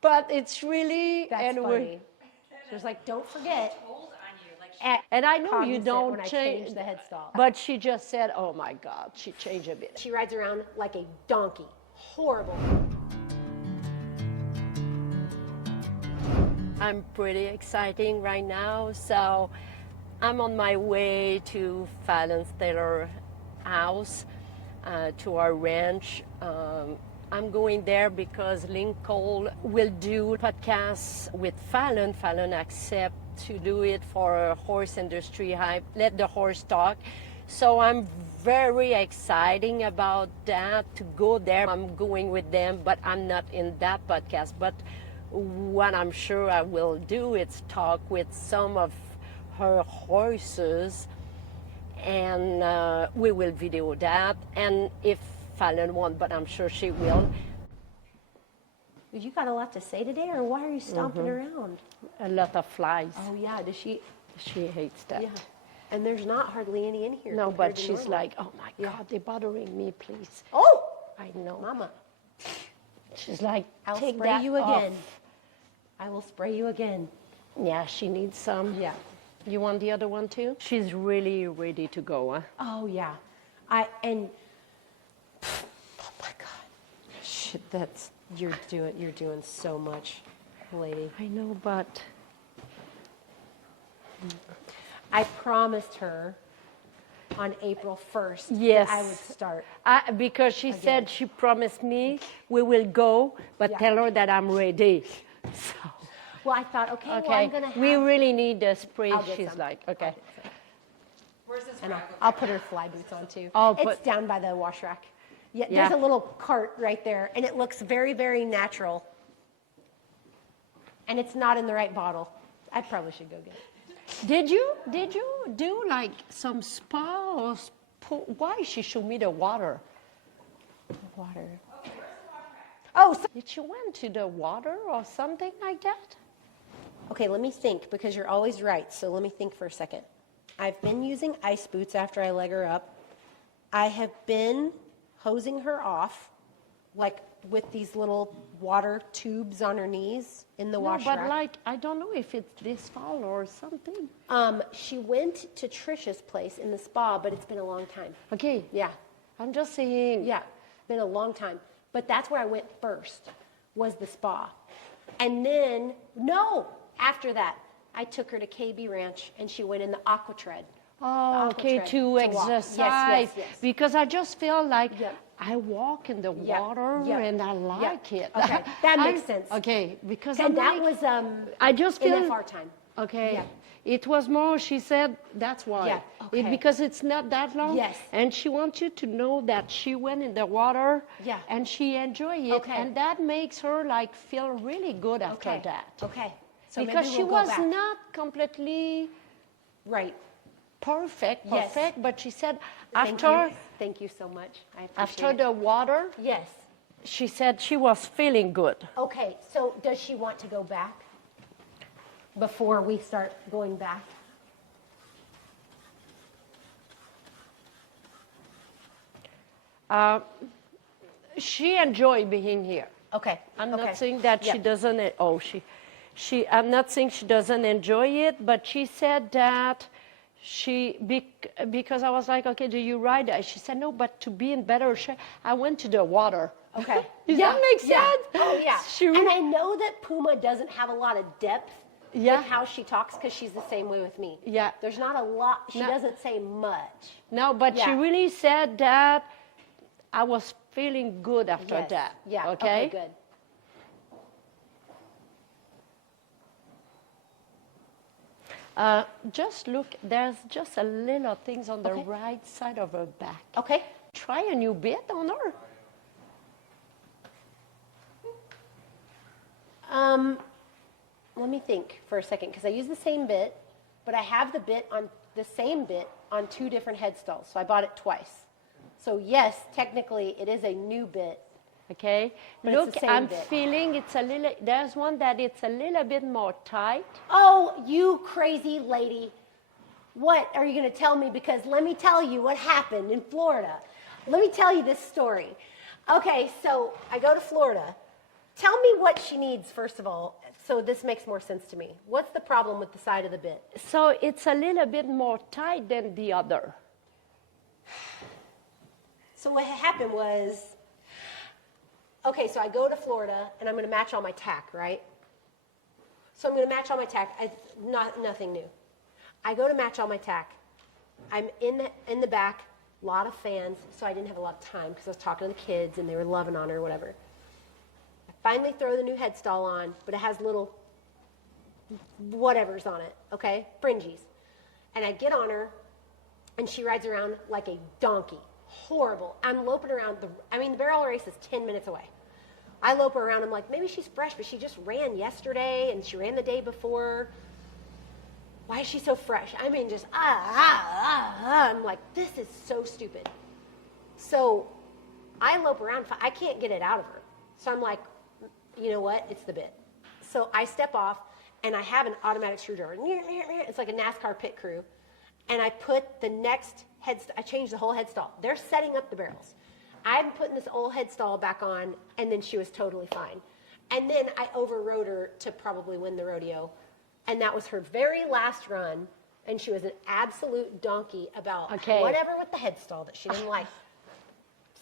But it's really... That's funny. She was like, don't forget. And I know you Cognizant don't when I change change the head stall. But she just said, oh my God, she changed a bit. She rides around like a donkey. Horrible. I'm pretty exciting right now, so I'm on my way to Fallon's Taylor house, to our ranch. I'm going there because Lincoln will do podcasts with Fallon. Fallon accept to do it for a horse industry hype, let the horse talk. So I'm very excited about that, to go there. I'm going with them, but I'm not in that podcast. But what I'm sure I will do is talk with some of her horses, and we will video that. And if Fallon won't, but I'm sure she will. You got a lot to say today, or why are you stomping around? A lot of flies. Oh, yeah. Does she? She hates that. Yeah. And there's not hardly any in here. No, but she's normal. like, oh my God, they're bothering me, please. Oh! I know. Mama. She's like, I'll take spray that you again. off. I will spray you again. Yeah, she needs some. Yeah. You want the other one too? She's really ready to go, huh? Oh, yeah. Oh, my God. Shit, you're doing so much, lady. I know, but... I promised her on April 1st Yes. that I would start. Because she said she promised me we will go, but tell her that I'm ready. So, Well, I thought, okay, well, okay, I'm going to have... we really need the spray. I'll get She's some. like, okay. Where's this And rack? I'll put her fly boots on, too. I'll It's put- down by the wash rack. Yeah, Yeah. there's a little cart right there, and it looks very, very natural. And it's not in the right bottle. I probably should go get it. Did you do like some spa or why she showed me the water? Water. Oh, so did she went to the water or something like that? Okay, let me think, because you're always right, so let me think for a second. I've been using ice boots after I leg her up. I have been hosing her off, like with these little water tubes on her knees in the wash but rack. like, I don't know if it's this fall or something. She went to Trisha's place in the spa, but it's been a long time. Okay, Yeah, I'm just saying. yeah, been a long time. But that's where I went first, was the spa. And then, after that, I took her to KB Ranch, and she went in the aqua tread. Oh, okay, Aquatread to to walk. exercise. Yes. Because I just feel like Yep. I walk in the Yep. water Yep. and I like it. Okay, that makes sense. Okay, because And I'm that like, was I just feel NFR time. Okay. Yeah. It was more, she said, that's why. Yeah, okay. Because it's not that long. Yes. And she wants you to know that she went in the water. Yeah. And she enjoyed it. Okay. And that makes her like feel really good after Okay. that. Okay. So Because maybe she we'll go was back. not completely Right. perfect, Yes. but she said Thank after you. Thank you so much. I appreciate after it. the water, Yes. she said she was feeling good. Okay, so does she want to go back before we start going back? She enjoyed being here. Okay. I'm okay. not saying that she Yep. doesn't. Oh, I'm not saying she doesn't enjoy it, but she said that because I was like, okay, do you ride? She said no, but to be in better shape, I went to the water. Okay. Does that make sense? Oh, yeah. She And really- I know that Puma doesn't have a lot of depth Yeah. with how she talks, because she's the same way with me. Yeah. There's not a lot. She No. doesn't say much. No, but she Yeah. really said that I was feeling good after Yes. that. Yeah. Okay. Good. Just look, there's just a little things on the Okay. right side of her back. Okay. Try a new bit on her. Let me think for a second, because I use the same bit, but I have the same bit on two different head stalls, so I bought it twice. So yes, technically it is a new bit. Okay. But it's Look, the same I'm bit. feeling it's a little. There's one that it's a little bit more tight. Oh, you crazy lady. What are you going to tell me? Because let me tell you what happened in Florida. Let me tell you this story. Okay, so I go to Florida, Tell me what she needs, first of all, so this makes more sense to me. What's the problem with the side of the bit? So it's a little bit more tight than the other. So what happened was, okay, so I go to Florida, and I'm going to match all my tack, right? So I'm going to match all my tack. Nothing new. I go to match all my tack. I'm in the back, a lot of fans, so I didn't have a lot of time because I was talking to the kids, and they were loving on her or whatever. I finally throw the new head stall on, but it has little whatevers on it, okay? Fringies. And I get on her, and she rides around like a donkey. Horrible. I'm loping around. The barrel race is 10 minutes away. I lope her around. I'm like, maybe she's fresh, but she just ran yesterday, and she ran the day before. Why is she so fresh? I mean, just, I'm like, this is so stupid. So I lope around. I can't get it out of her. So I'm like, you know what? It's the bit. So I step off, and I have an automatic screwdriver. It's like a NASCAR pit crew. And I put the next I changed the whole head stall. They're setting up the barrels. I'm putting this old head stall back on, and then she was totally fine. And then I overrode her to probably win the rodeo. And that was her very last run, and she was an absolute donkey about whatever with the head stall that she didn't like.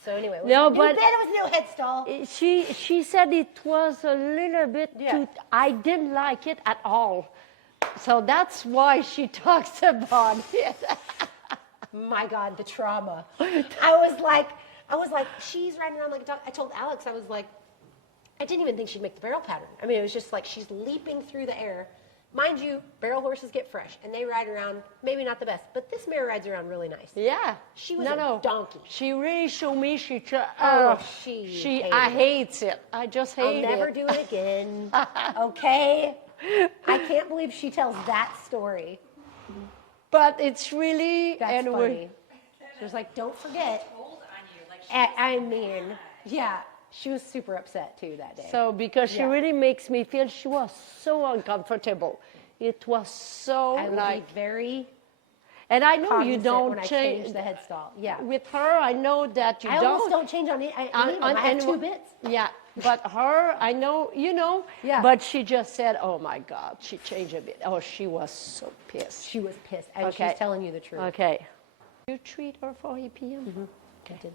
So anyway, it was no head stall. She said it was a little bit too, I didn't like it at all. So that's why she talks about it. My God, the trauma. I was like, she's riding around like a dog. I told Alex, I was like, I didn't even think she'd make the barrel pattern. I mean, it was just like she's leaping through the air. Mind you, barrel horses get fresh, and they ride around, maybe not the best, but this mare rides around really nice. Yeah. She was a donkey. She really showed me I hates it. I just hate it. I'll never do it again. Okay? I can't believe she tells that story. But it's really... That's funny. She was like, don't forget. I mean, yeah. She was super upset, too, that day. So, because she really makes me feel she was so uncomfortable. It was so, I would be very... And I know you don't change the head stall. Yeah. With her, I know that you don't... I almost don't change on any of them. I had 2 bits. Yeah. But her, I know, Yeah. But she just said, oh, my God, she changed a bit. Oh, she was so pissed. She was pissed. And she's telling you the truth. Okay. You treat her for APM? Mm-hmm. I did.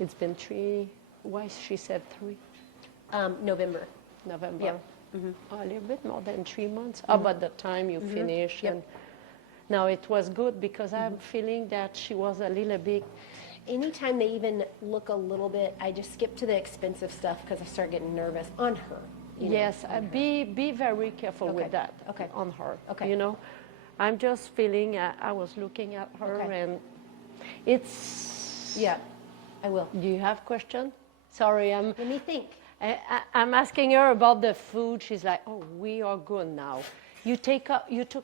It's been 3, why she said 3? November. Yep. Mm-hmm. A little bit more than 3 months. About the time you finish. Yep. And now it was good because I'm feeling that she was a little bit... Anytime they even look a little bit, I just skip to the expensive stuff because I start getting nervous on her. Yes, be very careful with that. Okay. On her. Okay. I'm just feeling, I was looking at her and it's... Yeah, I will. Do you have questions? Sorry, Let me think. I'm asking her about the food. She's like, oh, we are good now. You took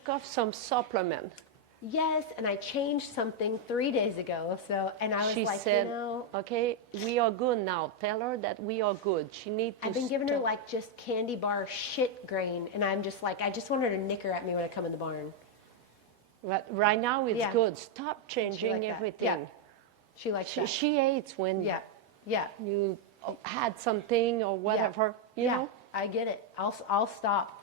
off some supplement. Yes, and I changed something 3 days ago. And I was she like, said, okay, we are good now. Tell her that we are good. She needs to I've been giving her like just candy bar shit grain, and I'm just like, I just want her to nicker at me when I come in the barn. But right now it's good. Stop changing everything. Yeah. She likes that. She hates when you had something or whatever. You know? I get it. I'll stop.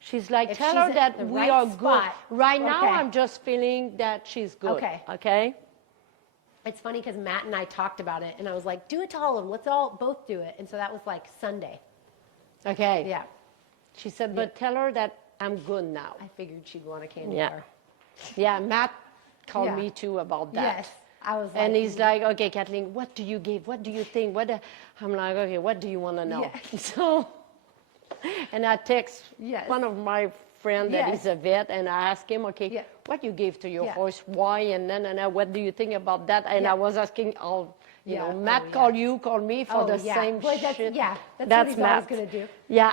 She's like, If tell she's her at that the we right are spot. good. Right now, Okay. I'm just feeling that she's good. Okay? It's funny because Matt and I talked about it, and I was like, do it to all of them. Let's all both do it. And so that was like Sunday. Okay. Yeah. She said, but tell her that I'm good now. I figured she'd want a candy bar. Yeah, Matt called me too about that. Yes. I was like, and he's like, okay, Kathleen, what do you give? What do you think? I'm like, okay, what do you want to know? Yeah. So, and I text one of my friends that is a vet, and I asked him, okay, what you gave to your horse, why, and then what do you think about that? And I was asking all, you know, Matt called me for the same shit. Yeah, that's what he's always going to do. Yeah.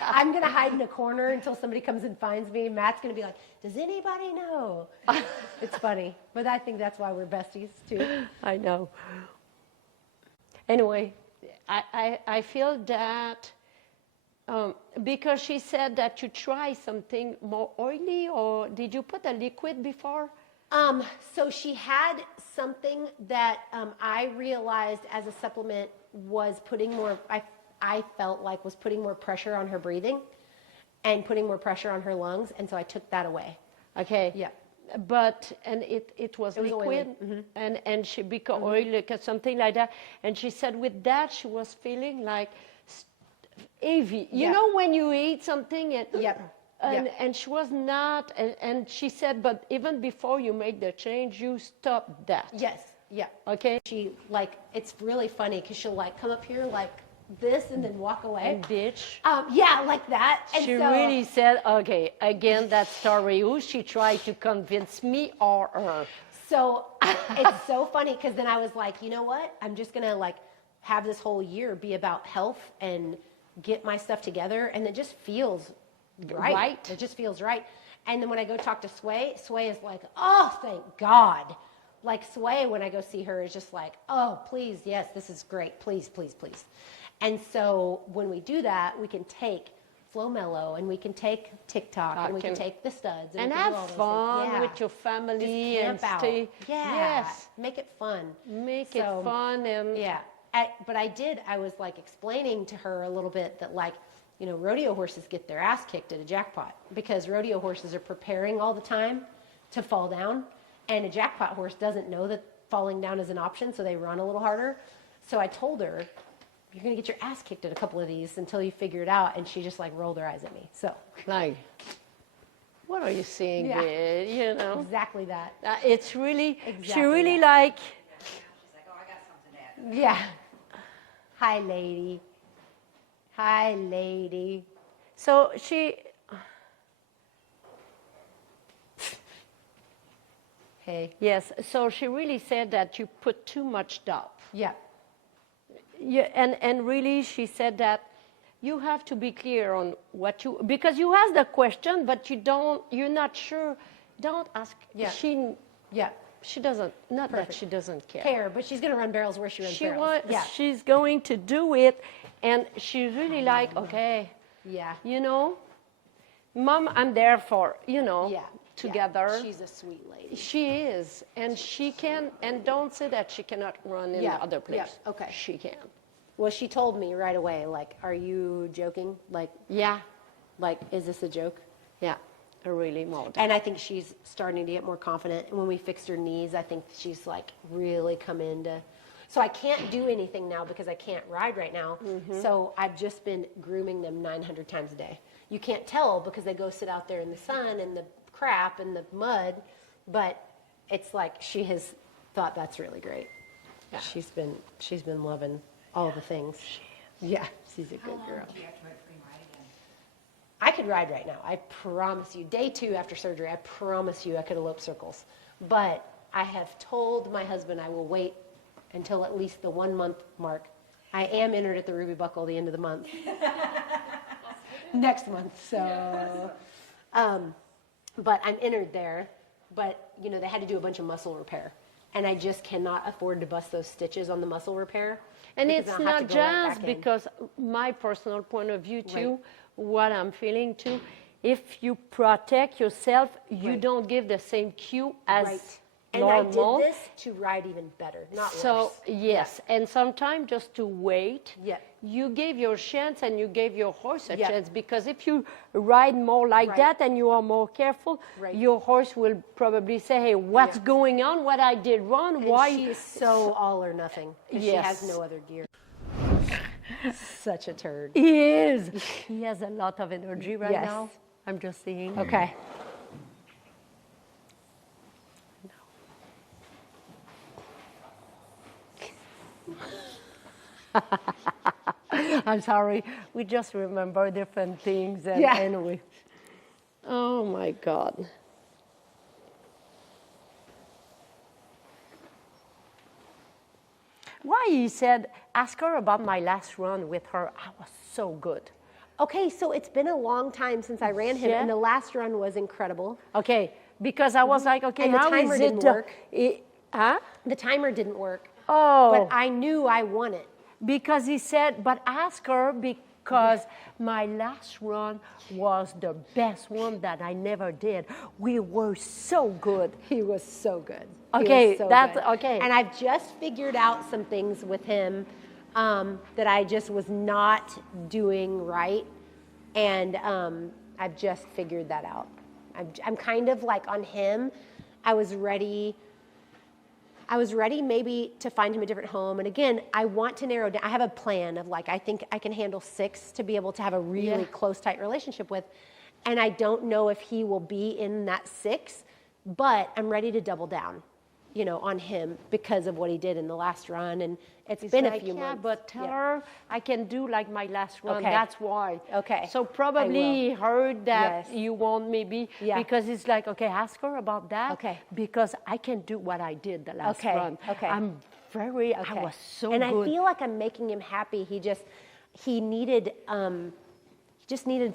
I'm going to hide in a corner until somebody comes and finds me. Matt's going to be like, does anybody know? It's funny. But I think that's why we're besties, too. I know. Anyway, I feel that because she said that you try something more oily, or did you put a liquid before? So she had something that I realized as a supplement was putting more, I felt like was putting more pressure on her breathing and putting more pressure on her lungs. And so I took that away. Okay. Yeah. But, and it was was liquid, oily. and she became oily, like something like that. And she said with that, she was feeling like heavy. You Yeah. know when you eat something and, Yep. and she was not, and she said, but even before you make the change, you stop that. Yes. Yeah. Okay? She like, it's really funny because she'll like come up here like this and then walk away. And bitch. Yeah, like that. And She so, really said, okay, again, that story, who she tried to convince me or her. So it's so funny because then I was like, you know what? I'm just going to like have this whole year be about health and get my stuff together. And it just feels right. It just feels right. And then when I go talk to Sway, Sway is like, oh, thank God. Like Sway, when I go see her, is just like, oh, please, yes, this is great. Please, please, please. And so when we do that, we can take Flow Mellow and we can take TikTok and we can take the studs. And we can have do all those fun things. Yeah. with your family Just and camp out. stay. Yeah. Yes. Make it fun. Make it So, fun. And Yeah. But I was like explaining to her a little bit that like, you know, rodeo horses get their ass kicked at a jackpot because rodeo horses are preparing all the time to fall down. And a jackpot horse doesn't know that falling down is an option, so they run a little harder. So I told her, you're going to get your ass kicked at a couple of these until you figure it out. And she just like rolled her eyes at me. So like, what are you saying, Yeah. kid? You know? exactly that. It's really, she Exactly really that. like, She's like, oh, I got something to add. Yeah. Hi, lady. Hi, lady. so she, Hey. yes, so she really said that you put too much doubt. Yeah. Yeah, and really she said that you have to be clear on what you, because you ask the question, but you're not sure, don't ask. Yeah. She doesn't, not Perfect. that she doesn't care. Care, but she's going to run barrels where she runs barrels. She's going to do it, and she's really like, okay, Yeah. you know, Mom, I'm there for, you know, Yeah. together. Yeah. She's a sweet lady. She is, and she can, and don't say that she cannot run in Yeah, other yeah, place. okay. She can. Well, she told me right away, like, are you joking? Like, Yeah, is this a joke? yeah, really more. And I think she's starting to get more confident. And when we fixed her knees, I think she's like really come into. So I can't do anything now because I can't ride right now. So I've just been grooming them 900 times a day. You can't tell because they go sit out there in the sun and the crap and the mud, but it's like she has thought that's really great. Yeah. She's been loving all the things. Yeah, she's a good girl. Do you have to wait for you to ride again? I could ride right now. I promise you. Day 2 after surgery, I promise you I could elope circles. But I have told my husband I will wait until at least the 1 month mark. I am entered at the Ruby Buckle the end of the month. Next month. So, but I'm entered there. But, you know, they had to do a bunch of muscle repair. And I just cannot afford to bust those stitches on the muscle repair. And because it's I'll have to not go right just back in. because my personal point of view too, Right. what I'm feeling too. If you protect yourself, you Right. don't give the same cue as Right. And normal. I did this to ride even better, not So worse. yes, and sometimes just to wait. Yeah. You gave your chance and you gave your horse a Yeah. chance, because if you ride more like Right. that and you are more careful, Right. your horse will probably say, "Hey, what's Yeah. going on? What I did wrong? And Why?" she is so all or nothing. 'Cause She Yes. has no other gear. Such a turd. He is. He has a lot of energy right Yes. now. I'm just saying. Okay. I'm sorry. We just remember different things. And Yeah. Anyway. Oh my God. Why he said, ask her about my last run with her. I was so good. Okay, so it's been a long time since I ran him, Yeah. and the last run was incredible. Okay, because I was like, okay, And the how timer is didn't it? work. Huh? The timer didn't work, Oh. but I knew I won it. Because he said, but ask her because my last run was the best one that I never did. We were so good. He was so good. Okay, that's good. okay. And I've just figured out some things with him that I just was not doing right, and I've just figured that out. I'm kind of like on him. I was ready maybe to find him a different home. And again, I want to narrow down. I have a plan of like, I think I can handle 6 to be able to have a really close, tight relationship with. And I don't know if he will be in that 6, but I'm ready to double down, you know, on him because of what he did in the last run. And it's been a few months. But tell her I can do like my last run. Okay. That's why. Okay. So probably he heard that Yes. you won't maybe because it's like, okay, ask her about that. Okay. Because I can do what I did the last run. Okay. I was so and good. I feel like I'm making him happy. He needed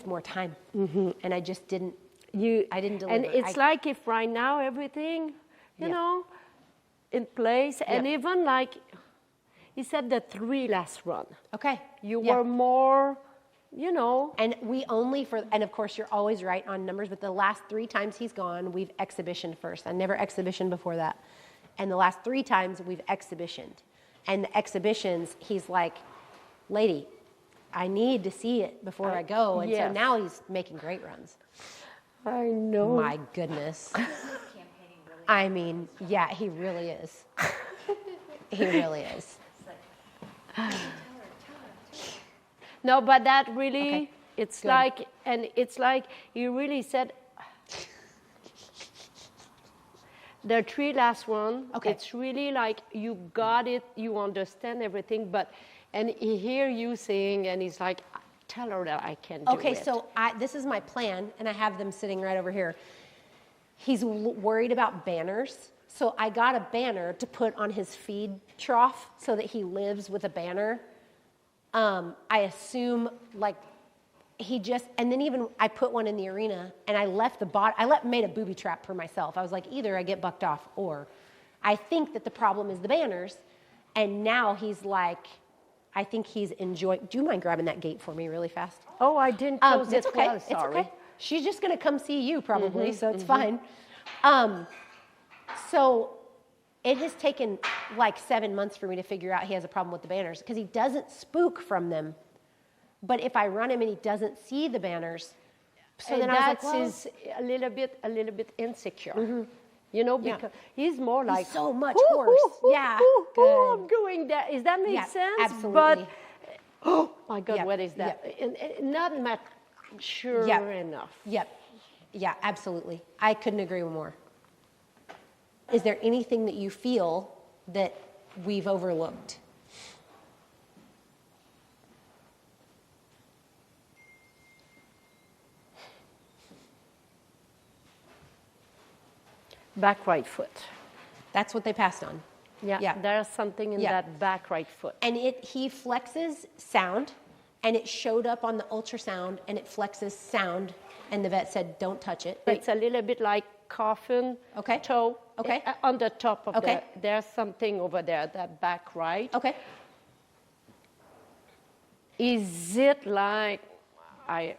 more time. And I just didn't. I didn't deliver. And it's like if right now everything, you know, in place, and even like he said the 3 last run. Okay. You were more, you know. And we only and of course you're always right on numbers, but the last 3 times he's gone, we've exhibitioned first. I never exhibitioned before that. And the last 3 times we've exhibitioned. And the exhibitions, he's like, lady, I need to see it before I go. And so now he's making great runs. I know. My goodness. I mean, yeah, he really is. He really is. No, but that really, it's Good. like, and it's like he really said, the 3 last one, it's really like you got it, you understand everything, but, and he hear you saying, and he's like, tell her that I can do it. Okay, so this is my plan, and I have them sitting right over here. He's worried about banners, so I got a banner to put on his feed trough so that he lives with a banner. I assume like and then even I put one in the arena, and I left made a booby trap for myself. I was like, either I get bucked off, or I think that the problem is the banners, and now he's like, I think he's enjoying. Do you mind grabbing that gate for me really fast? Oh, I didn't close It's it okay. well, It's sorry. okay. She's just going to come see you probably, so it's fine. So it has taken like 7 months for me to figure out he has a problem with the banners because he doesn't spook from them. But if I run him and he doesn't see the banners, so and then I was like, well, is a little bit insecure. You know, because he's more like so much horse. Yeah, good. I'm going there. Does that make sense? Absolutely. But oh my God, Yep. what is that? Not mature enough. Yep. Yeah, absolutely. I couldn't agree more. Is there anything that you feel that we've overlooked? Back right foot. That's what they passed on. Yeah. There's something in that back right foot. And he flexes sound, and it showed up on the ultrasound, and it flexes sound, and the vet said, don't touch it. It's a little bit like coffin toe. Okay. On the top of there's something over there, that back right. Okay. Is it like, I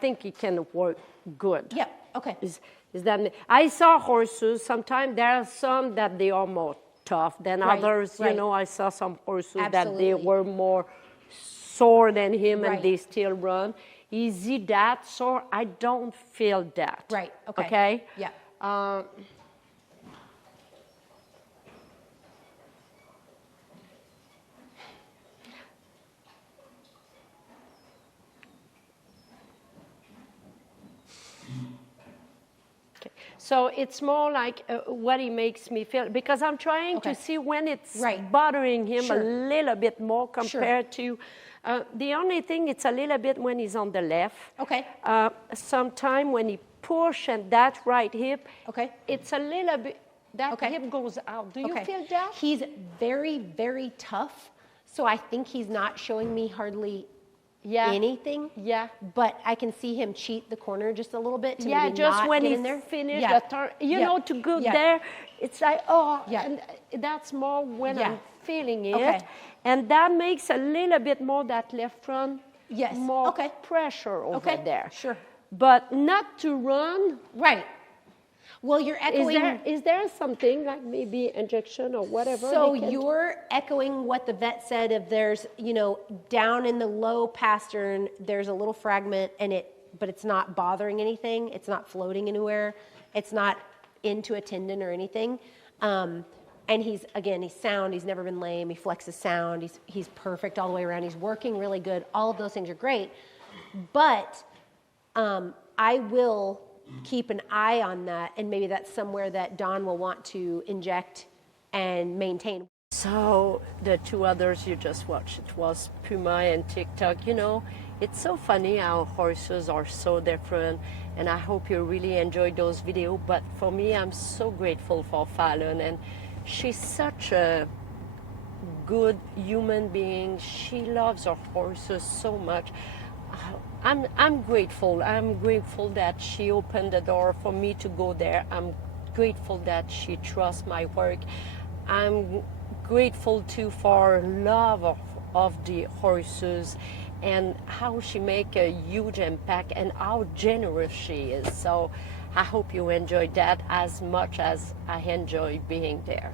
think it can work good. Yeah, okay. Is that, I saw horses, sometimes there are some that they are more tough than others. You know, I saw some horses that they were more sore than him and they still run. Is he that sore? I don't feel that. Right, okay. Okay? Yeah. So it's more like what he makes me feel, because I'm trying to see when it's bothering him a little bit more compared to, the only thing, it's a little bit when he's on the left. Okay. Sometime when he push and that right hip, it's a little bit, that hip goes out. Do you feel that? He's very, very tough, so I think he's not showing me hardly Yeah. anything. Yeah. But I can see him cheat the corner just a little bit to Yeah, maybe just not when get he in there. finished Yeah. the turn, you Yeah. know, to go Yeah. there, it's like, oh, Yeah. and that's more when Yeah. I'm feeling it. Okay. And that makes a little bit more that left front, Yes. more Okay. pressure over Okay. there. Sure. But not to run. Right. Well, you're echoing. Is there something like maybe injection or whatever? So they can you're echoing what the vet said. If there's, down in the low pastern, there's a little fragment, but it's not bothering anything. It's not floating anywhere. It's not into a tendon or anything. And he's sound. He's never been lame. He flexes sound. He's perfect all the way around. He's working really good. All of those things are great. But I will keep an eye on that, and maybe that's somewhere that Don will want to inject and maintain. So the two others you just watched, it was Puma and TikTok. It's so funny how horses are so different, and I hope you really enjoyed those videos. But for me, I'm so grateful for Fallon, and she's such a good human being. She loves her horses so much. I'm grateful. I'm grateful that she opened the door for me to go there. I'm grateful that she trusts my work. I'm grateful too for love of the horses and how she make a huge impact and how generous she is. So I hope you enjoyed that as much as I enjoy being there.